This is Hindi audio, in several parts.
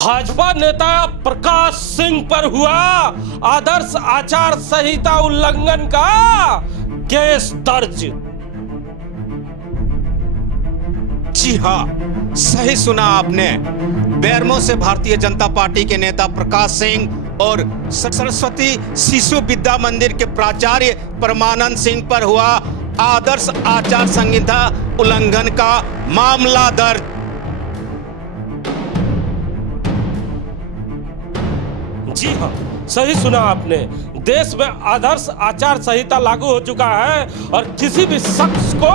भाजपा नेता प्रकाश सिंह पर हुआ आदर्श आचार संहिता उल्लंघन का केस दर्ज। जी हाँ, सही सुना आपने। बेरमो से भारतीय जनता पार्टी के नेता प्रकाश सिंह और सरस्वती शिशु विद्या मंदिर के प्राचार्य परमानंद सिंह पर हुआ आदर्श आचार संहिता उल्लंघन का मामला दर्ज। जी हाँ, सही सुना आपने। देश में आदर्श आचार संहिता लागू हो चुका है और किसी भी शख्स को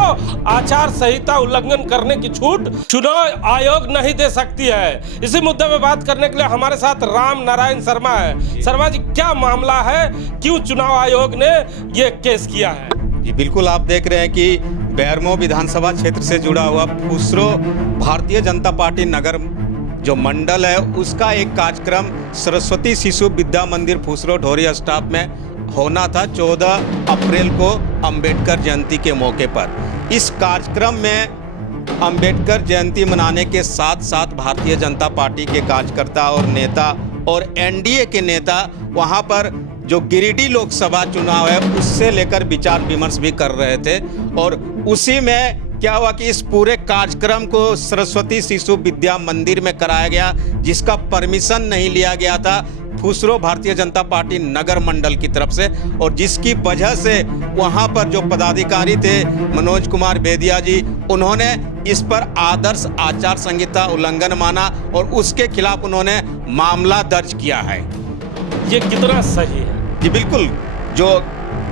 आचार संहिता उल्लंघन करने की छूट चुनाव आयोग नहीं दे सकती है। इसी मुद्दे पे बात करने के लिए हमारे साथ राम नारायण शर्मा है। शर्मा जी, क्या मामला है, क्यों चुनाव आयोग ने ये केस किया है? जी बिल्कुल, आप देख रहे हैं कि बेरमो विधानसभा क्षेत्र से जुड़ा हुआ फुसरो भारतीय जनता पार्टी नगर जो मंडल है उसका एक कार्यक्रम सरस्वती शिशु विद्या मंदिर फुसरो ढोरी स्टाफ में होना था 14 अप्रैल को अंबेडकर जयंती के मौके पर। इस कार्यक्रम में अंबेडकर जयंती मनाने के साथ साथ भारतीय जनता पार्टी के कार्यकर्ता और नेता और एनडीए के नेता वहां पर जो गिरिडीह लोकसभा चुनाव है उससे लेकर विचार विमर्श भी कर रहे थे। और उसी में क्या हुआ कि इस पूरे कार्यक्रम को सरस्वती शिशु विद्या मंदिर में कराया गया, जिसका परमिशन नहीं लिया गया था फुसरो भारतीय जनता पार्टी नगर मंडल की तरफ से। और जिसकी वजह से वहां पर जो पदाधिकारी थे मनोज कुमार बेदिया जी, उन्होंने इस पर आदर्श आचार संहिता उल्लंघन माना और उसके खिलाफ उन्होंने मामला दर्ज किया है। ये कितना सही है? जी बिल्कुल, जो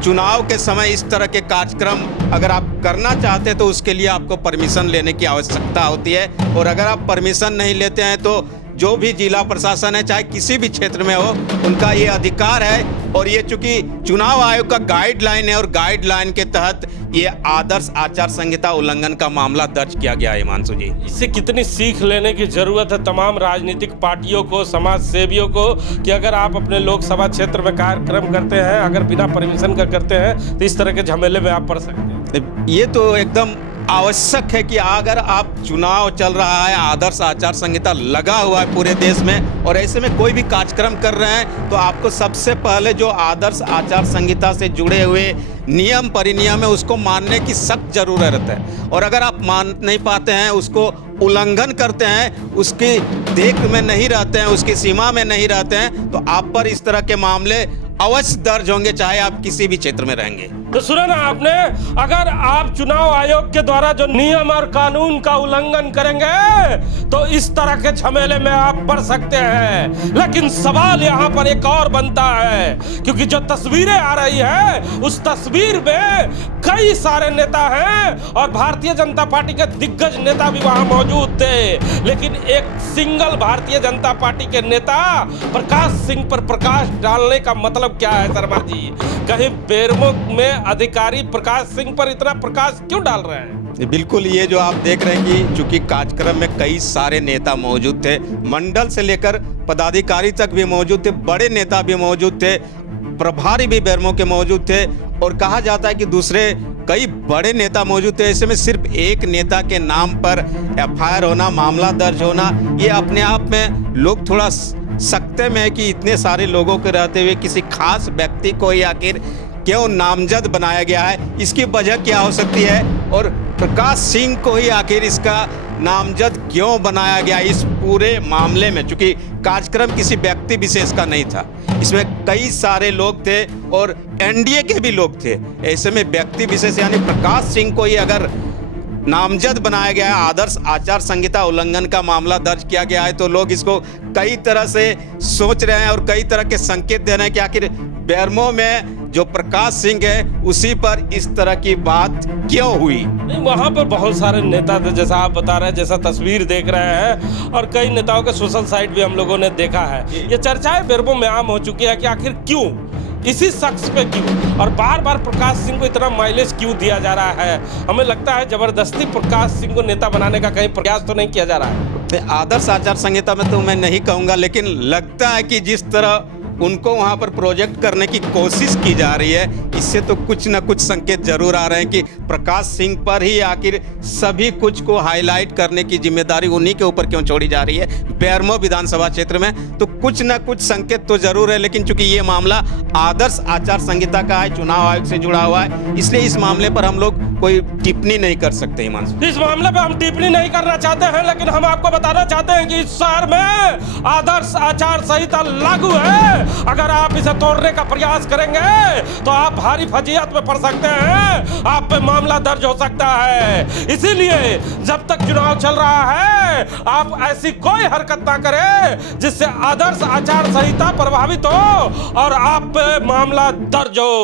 चुनाव के समय इस तरह के कार्यक्रम अगर आप करना चाहते हैं तो उसके लिए आपको परमिशन लेने की आवश्यकता होती है। और अगर आप परमिशन नहीं लेते हैं तो जो भी जिला प्रशासन है, चाहे किसी भी क्षेत्र में हो, उनका ये अधिकार है। और ये चूंकि चुनाव आयोग का गाइडलाइन है और गाइडलाइन के तहत ये आदर्श आचार संहिता उल्लंघन का मामला दर्ज किया गया है। हिमांशु जी, इससे कितनी सीख लेने की जरूरत है तमाम राजनीतिक पार्टियों को, समाज सेवियों को, कि अगर आप अपने लोकसभा क्षेत्र में कार्यक्रम करते हैं, अगर बिना परमिशन का करते हैं तो इस तरह के झमेले में आप पड़ सकते हैं। ये तो एकदम आवश्यक है कि अगर आप चुनाव चल रहा है, आदर्श आचार संहिता लगा हुआ है पूरे देश में और ऐसे में कोई भी कार्यक्रम कर रहे हैं तो आपको सबसे पहले जो आदर्श आचार संहिता से जुड़े हुए नियम परिनियम है उसको मानने की सख्त जरूरत है। और अगर आप मान नहीं पाते हैं, उसको उल्लंघन करते हैं, उसकी देख में नहीं रहते हैं, उसकी सीमा में नहीं रहते हैं, तो आप पर इस तरह के मामले अवश्य दर्ज होंगे, चाहे आप किसी भी क्षेत्र में रहेंगे। तो सुना ना आपने, अगर आप चुनाव आयोग के द्वारा जो नियम और कानून का उल्लंघन करेंगे तो इस तरह के झमेले में आप पड़ सकते हैं। लेकिन सवाल यहाँ पर एक और बनता है, क्योंकि जो तस्वीरें आ रही है उस तस्वीर में कई सारे नेता हैं और भारतीय जनता पार्टी के दिग्गज नेता भी वहां मौजूद थे। लेकिन एक सिंगल भारतीय जनता पार्टी के नेता प्रकाश सिंह पर प्रकाश डालने का मतलब क्या है शर्मा जी? कहीं बेरमो में अधिकारी प्रकाश सिंह पर इतना प्रकाश क्यों डाल रहे हैं? बिल्कुल, ये जो आप देख रहे हैं कि चूंकि कार्यक्रम में कई सारे नेता मौजूद थे, मंडल से लेकर पदाधिकारी तक भी मौजूद थे, बड़े नेता भी मौजूद थे, प्रभारी भी बेरमो के मौजूद थे और कहा जाता है कि दूसरे कई बड़े नेता मौजूद थे। ऐसे में सिर्फ एक नेता के नाम पर एफआईआर होना, मामला दर्ज होना, ये अपने आप में लोग थोड़ा सकते में है कि इतने सारे लोगों के रहते हुए किसी खास व्यक्ति को ही आखिर क्यों नामजद बनाया गया है, इसकी वजह क्या हो सकती है और प्रकाश सिंह को ही आखिर इसका नामजद क्यों बनाया गया इस पूरे मामले में? चूंकि कार्यक्रम किसी व्यक्ति विशेष का नहीं था, इसमें कई सारे लोग थे और एनडीए के भी लोग थे। ऐसे में व्यक्ति विशेष यानी प्रकाश सिंह को ही अगर नामजद बनाया गया है, आदर्श आचार संहिता उल्लंघन का मामला दर्ज किया गया है, तो लोग इसको कई तरह से सोच रहे हैं और कई तरह के संकेत दे रहे हैं कि आखिर बेरमो में जो प्रकाश सिंह है उसी पर इस तरह की बात क्यों हुई। वहां पर बहुत सारे नेता थे, जैसा आप बता रहे हैं, जैसा तस्वीर देख रहे हैं, और कई नेताओं के सोशल साइट भी हम लोगों ने देखा है। ये चर्चाएं बेरमो में आम हो चुकी है कि आखिर क्यों इसी शख्स पे क्यों, और बार बार प्रकाश सिंह को इतना माइलेज क्यों दिया जा रहा है? हमें लगता है जबरदस्ती प्रकाश सिंह को नेता बनाने का कहीं प्रयास तो नहीं किया जा रहा है। आदर्श आचार संहिता में तो मैं नहीं कहूँगा, लेकिन लगता है कि जिस तरह उनको वहाँ पर प्रोजेक्ट करने की कोशिश की जा रही है इससे तो कुछ न कुछ संकेत जरूर आ रहे हैं कि प्रकाश सिंह पर ही आखिर सभी कुछ को हाईलाइट करने की जिम्मेदारी उन्हीं के ऊपर क्यों छोड़ी जा रही है बेरमो विधानसभा क्षेत्र में। तो कुछ न कुछ संकेत तो जरूर है, लेकिन चूंकि ये मामला आदर्श आचार संहिता का है, चुनाव आयोग से जुड़ा हुआ है, इसलिए इस मामले पर हम लोग कोई टिप्पणी नहीं कर सकते। हिमांशु, इस मामले पे हम टिप्पणी नहीं करना चाहते हैं, लेकिन हम आपको बताना चाहते हैं कि इस शहर में आदर्श आचार संहिता लागू है। अगर आप इसे तोड़ने का प्रयास करेंगे तो आप भारी फजीहत में पड़ सकते हैं, आप पे मामला दर्ज हो सकता है। इसीलिए जब तक चुनाव चल रहा है आप ऐसी कोई हरकत ना करें जिससे आदर्श आचार संहिता प्रभावित हो और आप पे मामला दर्ज हो।